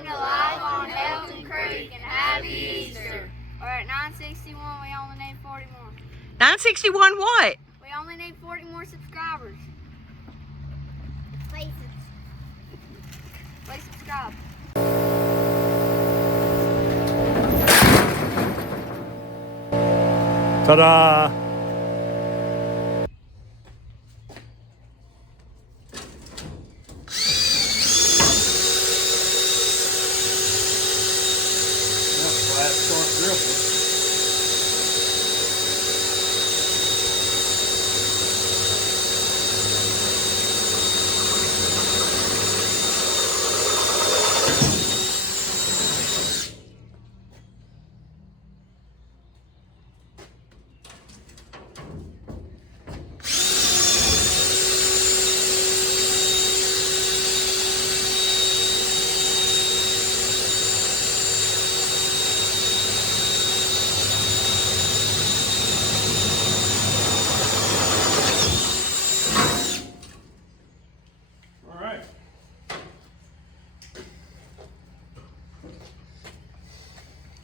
welcome to Live on Helton Creek and Happy Easter. We're at 961, we only need 40 more. 961 what? We only need 40 more subscribers. Please subscribe. Ta-da!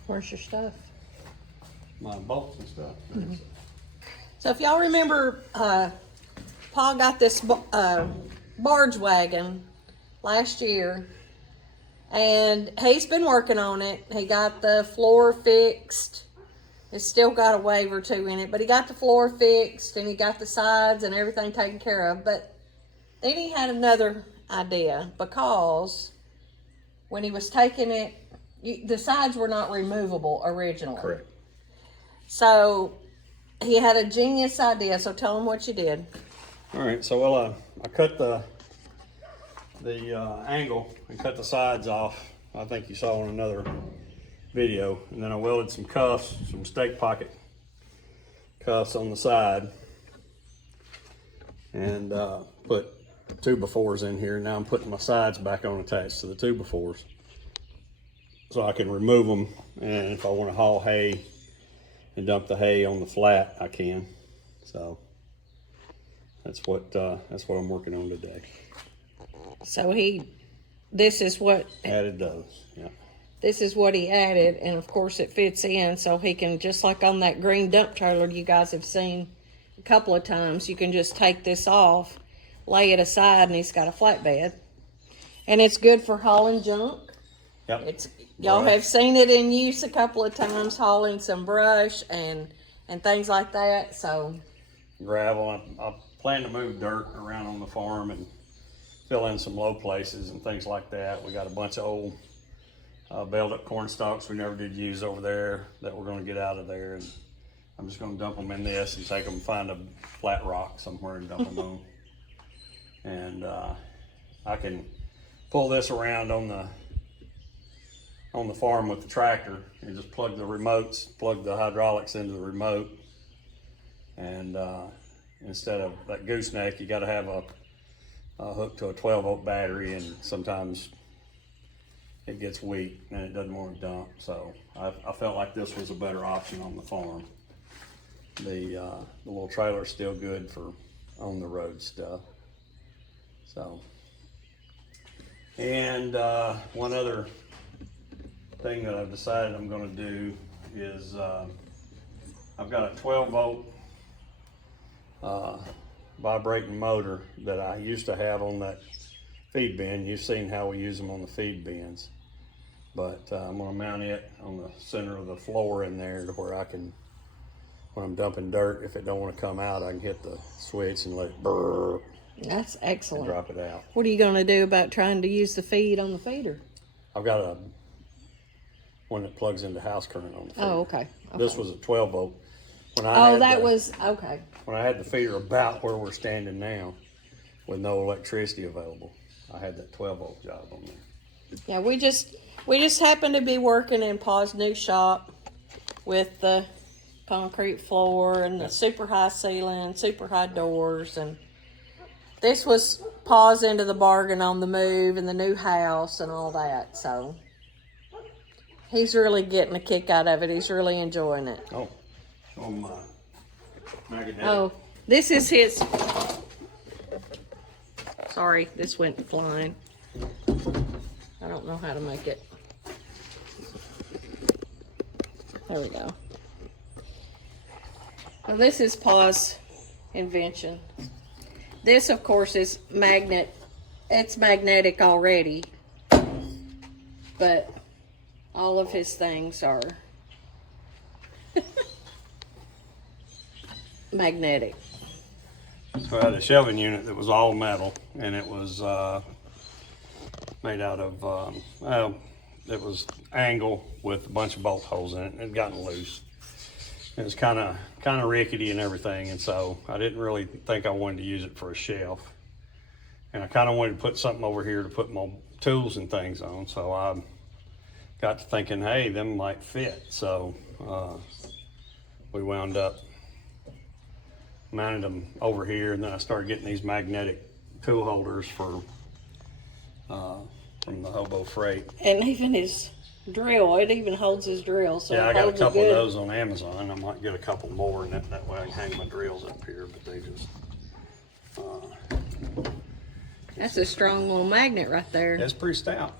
Where's your stuff? My bolts and stuff. Mm-hmm. So if y'all remember, Paul got this barge wagon last year, and he's been working on it. He got the floor fixed. It's still got a wave or two in it, but he got the floor fixed, and he got the sides and everything taken care of. But then he had another idea, because when he was taking it, the sides were not removable originally. Correct. So he had a genius idea. So tell him what you did. All right. So I cut the angle and cut the sides off. I think you saw in another video. And then I welded some cuffs, some stake pocket cuffs on the side, and put 2x4s in here. Now I'm putting my sides back on attached to the 2x4s, so I can remove them, and if I want to haul hay and dump the hay on the flat, I can. So that's what I'm working on today. So this is what Added those, yeah. This is what he added, and of course it fits in, so he can, just like on that green dump trailer you guys have seen a couple of times, you can just take this off, lay it aside, and he's got a flatbed. And it's good for hauling junk. Yep. Y'all have seen it in use a couple of times, hauling some brush and things like that. So Gravel. I plan to move dirt around on the farm and fill in some low places and things like that. We got a bunch of old baled up corn stalks we never did use over there that we're going to get out of there, and I'm just going to dump them in this and take them, find a flat rock somewhere and dump them on. And I can pull this around on the farm with the tractor and just plug the remotes, plug the hydraulics into the remote. And instead of that gooseneck, you got to have a hook to a 12-volt battery, and sometimes it gets weak and it doesn't want to dump. So I felt like this was a better option on the farm. The little trailer's still good for on the road stuff. So, and one other thing that I've decided I'm going to do is I've got a 12-volt vibrating motor that I used to have on that feed bin. You've seen how we use them on the feed bins, but I'm going to mount it on the center of the floor in there to where I can, when I'm dumping dirt, if it don't want to come out, I can hit the switch and let it burr. that's excellent. And drop it out. What are you going to do about trying to use the feed on the feeder? I've got a one that plugs into house current on the feeder. Oh, okay. This was a 12-volt. When Okay. When I had the feeder about where we're standing now, with no electricity available, I had that 12-volt job on there. Yeah, we just happened to be working in Pa's new shop with the concrete floor and the super high ceiling, super high doors, and this was Pa's into the bargain on the move and the new house and all that. So he's really getting a kick out of it. He's really enjoying it. Oh, my magnet. Oh, this is his. Sorry, this went flying. I don't know how to make it. There we go. Well, this is Pa's invention. This, of course, is magnet. It's magnetic already, but all of his things are magnetic. So I had a shelving unit that was all metal, and it was made out of, it was angle with a bunch of bolt holes in it. It had gotten loose. It was kind of rickety and everything, and so I didn't really think I wanted to use it for a shelf. And I kind of wanted to put something over here to put my tools and things on. So I got to thinking, hey, them might fit. So we wound up mounted them over here, and then I started getting these magnetic tool holders from the Hobo Freight. And even his drill, it even holds his drill. So yeah, I it got a holds couple it of good. those on Amazon. I might get a couple more, and that way I can hang my drills up here. But they just That's a strong little magnet right there. it's pretty stout.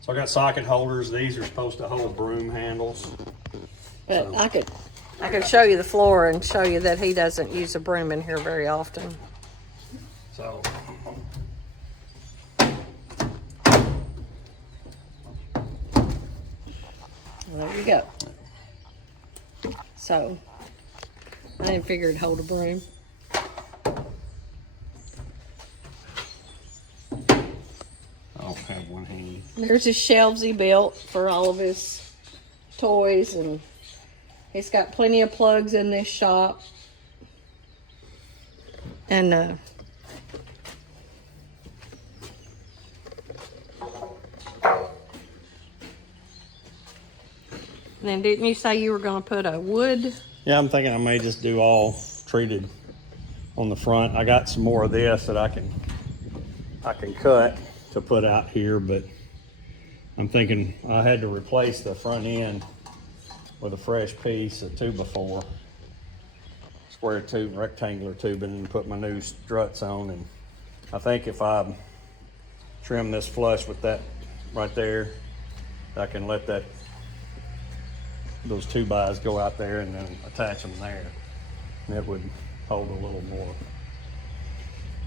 So I got socket holders. These are supposed to hold broom handles. But So- I could show you the floor and show you that he doesn't use a broom in here very often. So Well, there you go. So I didn't figure it'd hold a broom. I don't have one handy. There's his shelves he built for all of his toys, and he's got plenty of plugs in this shop. And then didn't you say you were going to put a wood? Yeah, I'm thinking I may just do all treated on the front. I got some more of this that I can cut to put out here, but I'm thinking I had to replace the front end with a fresh piece of 2x4 square tube, rectangular tubing, and put my new struts on. And I think if I trim this flush with that right there, I can let those 2x go out there and then attach them there. And it would hold a little more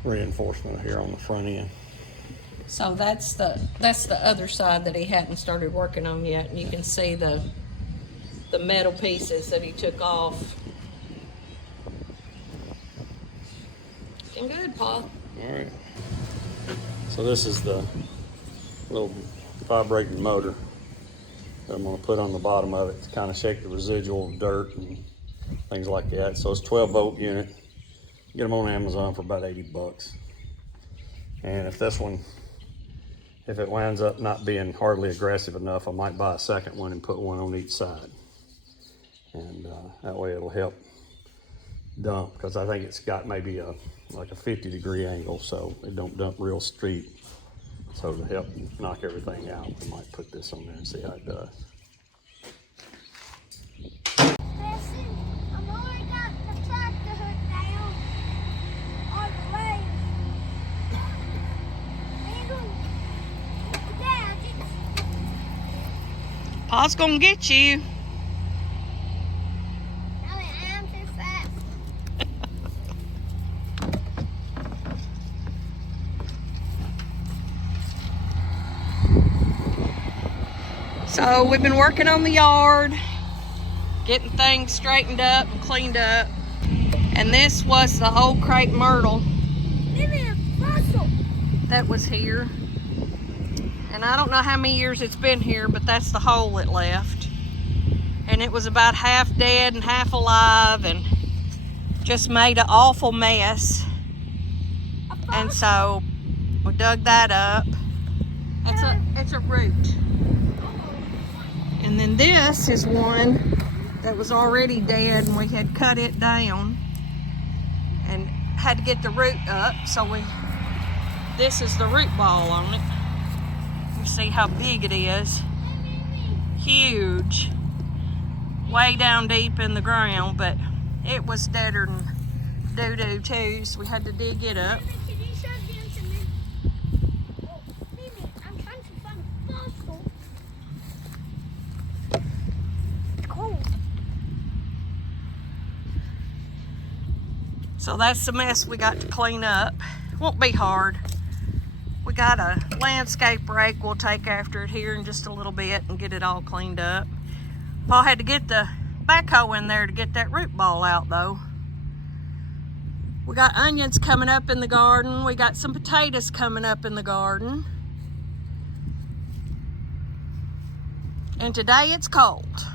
reinforcement here on the front end. So that's the other side that he hadn't started working on yet, and you can see the metal pieces that he took off. Looking good, Paul. All right. So this is the little vibrating motor that I'm going to put on the bottom of it to kind of shake the residual dirt and things like that. So it's a 12-volt unit. Get them on Amazon for about 80 bucks. And if this one, if it winds up not being hardly aggressive enough, I might buy a second one and put one on each side. And that way it'll help dump, because I think it's got maybe like a 50-degree angle, so it don't dump real steep. So to help knock everything out, we might put this on there and see how it does. Listen, I've already got the tractor hook down on the way. Pa's gonna get you. I am too fast. So we've been working on the yard, getting things straightened up and cleaned up. And this was the old crepe myrtle Give me a fossil. that was here. And I don't know how many years it's been here, but that's the hole it left. And it was about half dead and half alive, and just made an awful mess. And so we dug that up. It's a root. And then this is one that was already dead, and we had cut it down and had to get the root up. So this is the root ball on it. You see how big it is. Huge. Way down deep in the ground, but it was deader than doo-doo too, so we had to dig it up. Can you show them to me? Oh, Mimi, I'm trying to So that's the mess we got to clean up. Won't be hard. We got a landscape rake we'll take after it here in just a little bit and get it all cleaned up. Paul had to get the backhoe in there to get that root ball out though. We got onions coming up in the garden. We got some potatoes coming up in the garden. And today it's cold.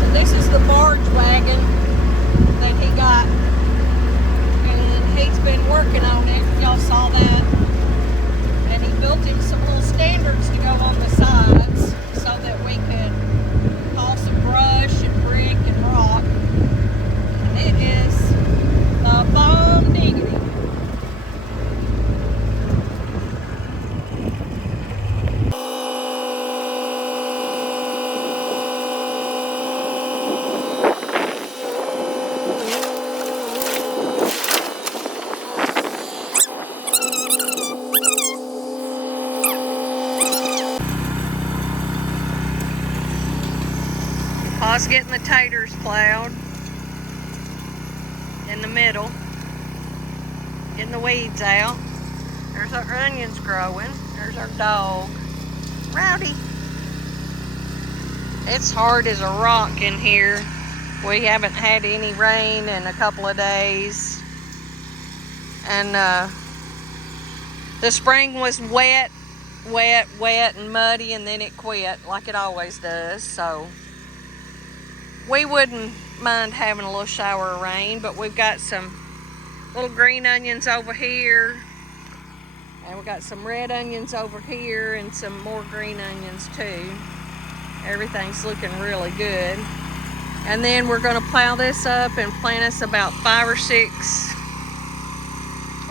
So this is the barge wagon that he got. And he's been working on it. Y'all saw that. And he built him some little standards to go on the sides so that we could haul some brush and brick and rock. And it is the bomb diggity. Pa's getting the taters plowed in the middle, getting the weeds out. There's our onions growing. There's our dog, Rowdy. It's hard as a rock in here. We haven't had any rain in a couple of days. And the spring was wet and muddy, and then it quit like it always does. So we wouldn't mind having a little shower of rain, but we've got some little green onions over here, and we got some red onions over here, and some more green onions too. Everything's looking really good. And then we're going to plow this up and plant us about 5 or 6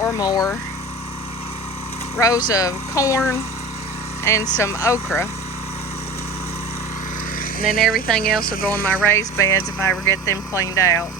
or more rows of corn and some okra. And then everything else will go in my raised beds if I ever get them cleaned out.